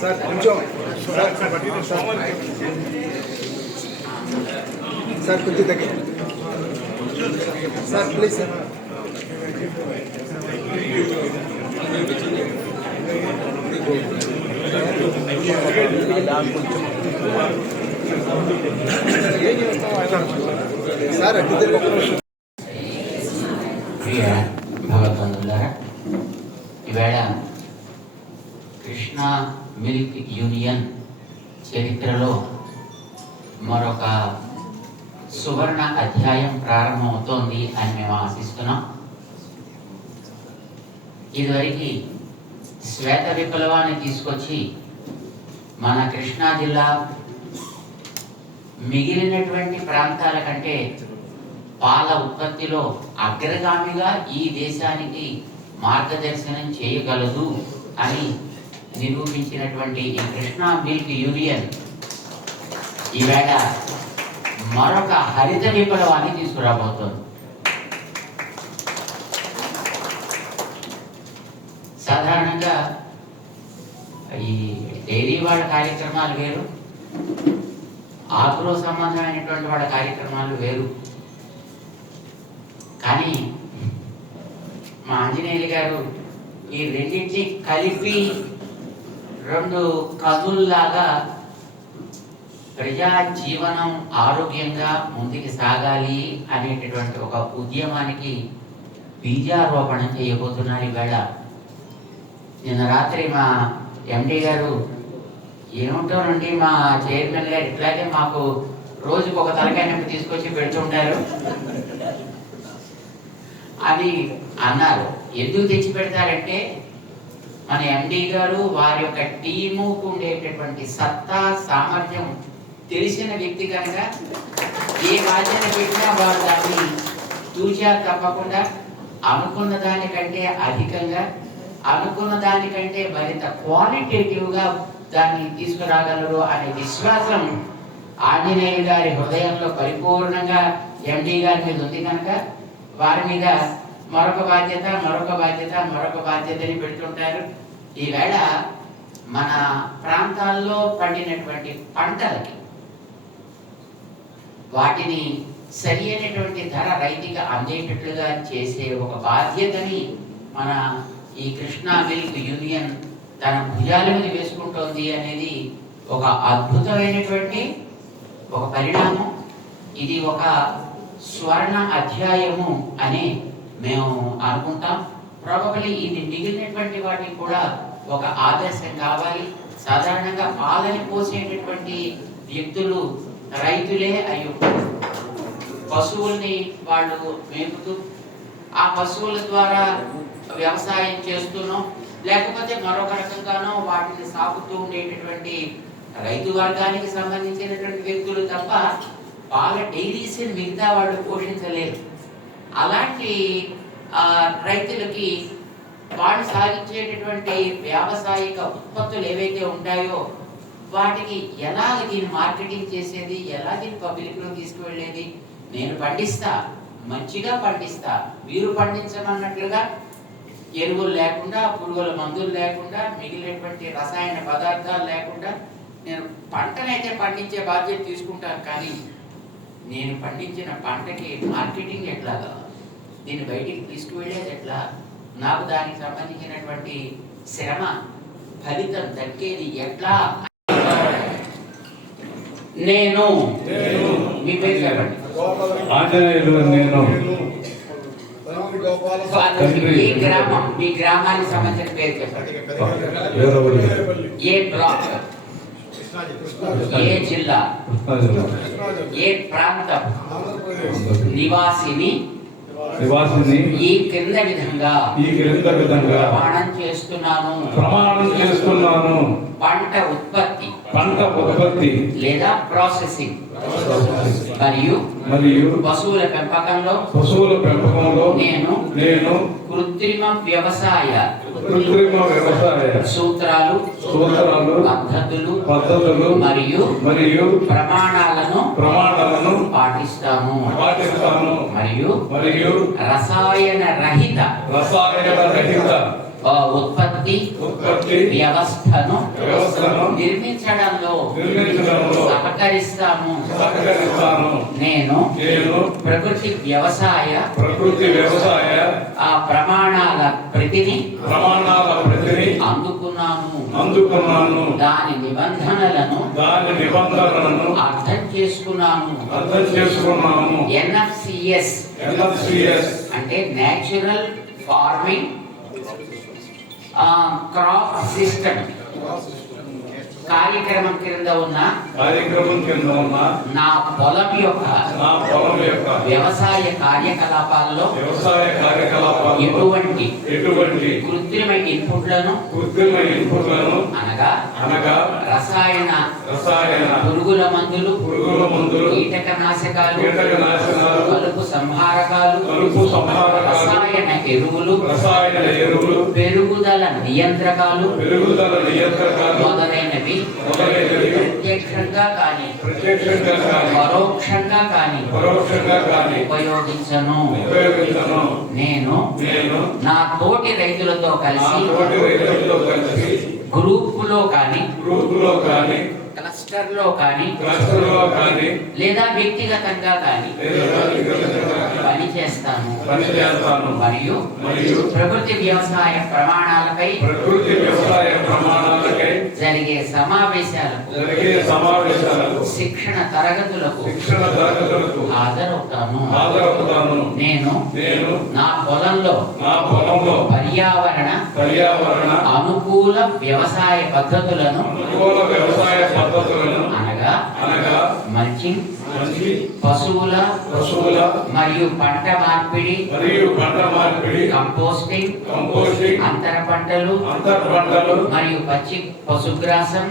Sir కొంచెం sir కొంచెం దగ్గర సార్ ప్లీజ్ సార్ సార్ భగవద్బంధువులారా, ఈవేళ కృష్ణా మిల్క్ యూనియన్ చరిత్రలో మరొక సువర్ణ అధ్యాయం ప్రారంభమవుతోంది అని మేము ఆశిస్తున్నాం. ఇదివరకు శ్వేత విప్లవాన్ని తీసుకొచ్చి మన కృష్ణా జిల్లా మిగిలినటువంటి ప్రాంతాల కంటే పాల ఉత్పత్తిలో అగ్రగామిగా ఈ దేశానికి మార్గదర్శనం చేయగలదు అని నిరూపించినటువంటి ఈ కృష్ణా మిల్క్ యూనియన్ ఈవేళ మరొక హరిత విప్లవాన్ని తీసుకురాబోతోంది. సాధారణంగా ఈ డైరీ వాళ్ళ కార్యక్రమాలు వేరు, ఆగ్రో సంబంధమైనటువంటి వాళ్ళ కార్యక్రమాలు వేరు. కానీ మా ఆంజనేయులు గారు ఈ రెండింటిని కలిపి రెండు కదుల్లాగా ప్రజా జీవనం ఆరోగ్యంగా ముందుకు సాగాలి అనేటటువంటి ఒక ఉద్యమానికి బీజారోపణ చేయబోతున్నారు. ఈవేళ నిన్న రాత్రి మా ఎండి గారు ఏమిటోనండి మా చైర్మన్ గారు ఇట్లాగే మాకు రోజుకు ఒక తలకాయ నొప్పి తీసుకొచ్చి పెడుతుంటారు అని అన్నారు. ఎందుకు తెచ్చి పెడతారంటే మన ఎండి గారు వారి యొక్క టీముకు ఉండేటటువంటి సత్తా సామర్థ్యం తెలిసిన వ్యక్తి కనుక ఏ బాధ్యత పెట్టినా వారు దాన్ని తూచా తప్పకుండా అనుకున్న దానికంటే అధికంగా, అనుకున్న దానికంటే మరింత క్వాలిటేటివ్గా దాన్ని తీసుకురాగలరు అనే విశ్వాసం ఆంజనేయులు గారి హృదయంలో పరిపూర్ణంగా ఎండి గారి మీద ఉంది కనుక వారి మీద మరొక బాధ్యత మరొక బాధ్యత మరొక బాధ్యతని పెడుతుంటారు. ఈవేళ మన ప్రాంతాల్లో పండినటువంటి పంటలకి వాటిని సరి అయినటువంటి ధర రైతుగా అందేటట్లుగా చేసే ఒక బాధ్యతని మన ఈ కృష్ణా మిల్క్ యూనియన్ తన భుజాల మీద వేసుకుంటోంది అనేది ఒక అద్భుతమైనటువంటి ఒక పరిణామం. ఇది ఒక స్వర్ణ అధ్యాయము అని మేము అనుకుంటాం. ప్రాబబ్లీ ఇది మిగిలినటువంటి వాటికి కూడా ఒక ఆదర్శం కావాలి. సాధారణంగా పాలని పోసేటటువంటి వ్యక్తులు రైతులే అయి ఉంటారు. పశువుల్ని వాళ్ళు మేపుతూ ఆ పశువుల ద్వారా వ్యవసాయం చేస్తూనో లేకపోతే మరొక రకంగానో వాటిని సాగుతూ ఉండేటటువంటి రైతు వర్గానికి సంబంధించినటువంటి వ్యక్తులు తప్ప పాల డైరీస్ మిగతా వాళ్ళు పోషించలేరు. అలాంటి రైతులకి వాళ్ళు సాగించేటటువంటి వ్యావసాయిక ఉత్పత్తులు ఏవైతే ఉంటాయో వాటికి ఎలా దీన్ని మార్కెటింగ్ చేసేది, ఎలా దీన్ని పబ్లిక్లో తీసుకువెళ్ళేది, నేను పండిస్తా, మంచిగా పండిస్తా, మీరు పండించమన్నట్లుగా ఎరువులు లేకుండా, పురుగుల మందులు లేకుండా, మిగిలినటువంటి రసాయన పదార్థాలు లేకుండా నేను పంటనైతే పండించే బాధ్యత తీసుకుంటాను. కానీ నేను పండించిన పంటకి మార్కెటింగ్ ఎట్లాగా, దీన్ని బయటికి తీసుకువెళ్ళేది ఎట్లా, నాకు దానికి సంబంధించినటువంటి శ్రమ ఫలితం దక్కేది ఎట్లా. నేను మీ పేరు చెప్పండి. ఏ గ్రామం, మీ గ్రామానికి సంబంధించిన పేరు చెప్పండి. ఏ బ్లాక్, ఏ జిల్లా, ఏ ప్రాంతం నివాసిని ఈ క్రింద విధంగా ప్రమాణం చేస్తున్నాను. పంట ఉత్పత్తి లేదా ప్రాసెసింగ్ మరియు పశువుల పెంపకంలో నేను కృత్రిమ వ్యవసాయ సూత్రాలు పద్ధతులు మరియు ప్రమాణాలను పాటిస్తాను. మరియు రసాయన రహిత ఉత్పత్తి వ్యవస్థను నిర్మించడంలో సహకరిస్తాను. నేను ప్రకృతి వ్యవసాయ ప్రమాణాల ప్రతిని అందుకున్నాను. దాని నిబంధనలను అర్థం చేసుకున్నాను. NFCS అంటే నేచురల్ ఫార్మింగ్ క్రాప్ సిస్టమ్ కార్యక్రమం కింద ఉన్న నా పొలం యొక్క వ్యవసాయ కార్యకలాపాల్లో ఎటువంటి కృత్రిమ ఇన్పుట్లను అనగా రసాయన పురుగుల మందులు, కీటకనాశకాలు, కలుపు సంహారకాలు, రసాయన ఎరువులు, పెరుగుదల నియంత్రకాలు మొదలైనవి ప్రత్యక్షంగా కానీ పరోక్షంగా కానీ ఉపయోగించను. నేను నా తోటి రైతులతో కలిసి గ్రూపులో కానీ క్లస్టర్ లో కానీ లేదా వ్యక్తిగతంగా కానీ పని చేస్తాను. మరియు ప్రకృతి వ్యవసాయ ప్రమాణాలపై జరిగే సమావేశాలకు శిక్షణ తరగతులకు హాజరవుతాను. నేను నా పొలంలో పర్యావరణ అనుకూల వ్యవసాయ పద్ధతులను అనగా మల్చింగ్, పశువుల మరియు పంట మార్పిడి, కంపోస్టింగ్, అంతర పంటలు మరియు పచ్చి పశుగ్రాసం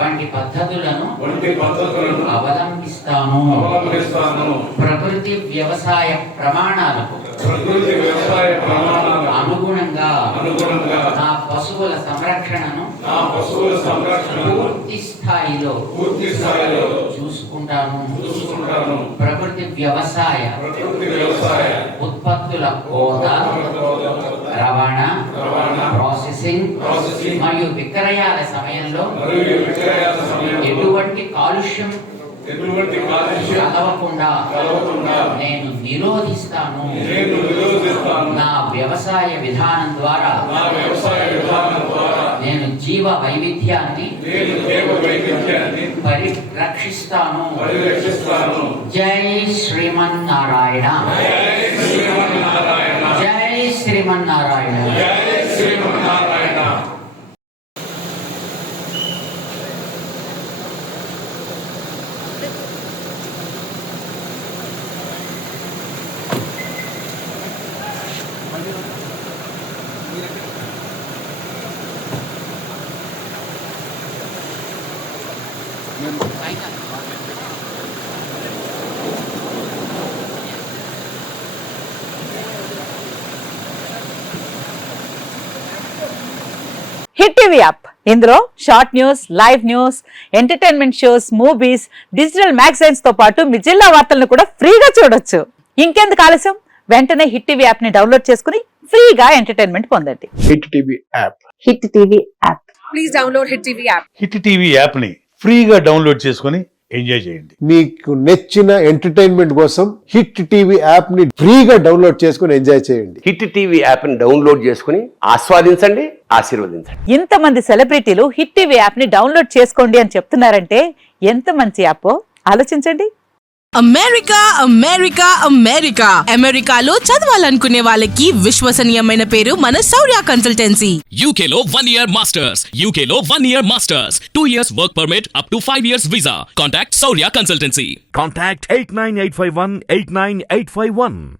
వంటి పద్ధతులను అవలంబిస్తాను. ప్రకృతి వ్యవసాయ ప్రమాణాలకు అనుగుణంగా నా పశువుల సంరక్షణను పూర్తి స్థాయిలో చూసుకుంటాను. ప్రకృతి వ్యవసాయ ఉత్పత్తుల కోత, రవాణా, ప్రాసెసింగ్ మరియు విక్రయాల సమయంలో ఎటువంటి కాలుష్యం కలవకుండా నేను నిరోధిస్తాను. నా వ్యవసాయ విధానం ద్వారా నేను జీవ వైవిధ్యాన్ని పరిరక్షిస్తాను. జై శ్రీమన్నారాయణ. జై శ్రీమన్నారాయణ. హిట్ టీవీ యాప్ ఇందులో short news, live news, entertainment shows, movies, digital magazines తో పాటు మీ జిల్లా వార్తలను కూడా ఫ్రీగా చూడొచ్చు. ఇంకెందుకు ఆలస్యం, వెంటనే హిట్ టీవీ యాప్ ని డౌన్లోడ్ చేసుకుని ఫ్రీగా ఎంటర్టైన్మెంట్ పొందండి. Hit TV app. Hit TV app. Please download Hit TV app. Hit TV యాప్ని ఫ్రీగా డౌన్లోడ్ చేసుకొని ఎంజాయ్ చేయండి. మీకు నచ్చిన ఎంటర్టైన్మెంట్ కోసం హిట్ టీవీ యాప్ ని ఫ్రీగా డౌన్లోడ్ చేసుకుని ఎంజాయ్ చేయండి. హిట్ టీవీ యాప్ని డౌన్లోడ్ చేసుకుని ఆస్వాదించండి, ఆశీర్వదించండి. ఇంతమంది సెలబ్రిటీలు హిట్ టీవీ యాప్ ని డౌన్లోడ్ చేసుకోండి అని చెప్తున్నారంటే ఎంత మంచి యాప్ ఆలోచించండి. అమెరికా అమెరికా అమెరికా అమెరికాలో చదవాలనుకునే వాళ్ళకి విశ్వసనీయమైన పేరు మన శౌర్య కన్సల్టెన్సీ. UK లో 1 year masters. UK లో 1 year masters. 2 years work permit up to 5 years visa. Contact Saurya Consultancy. Contact 89851 89851.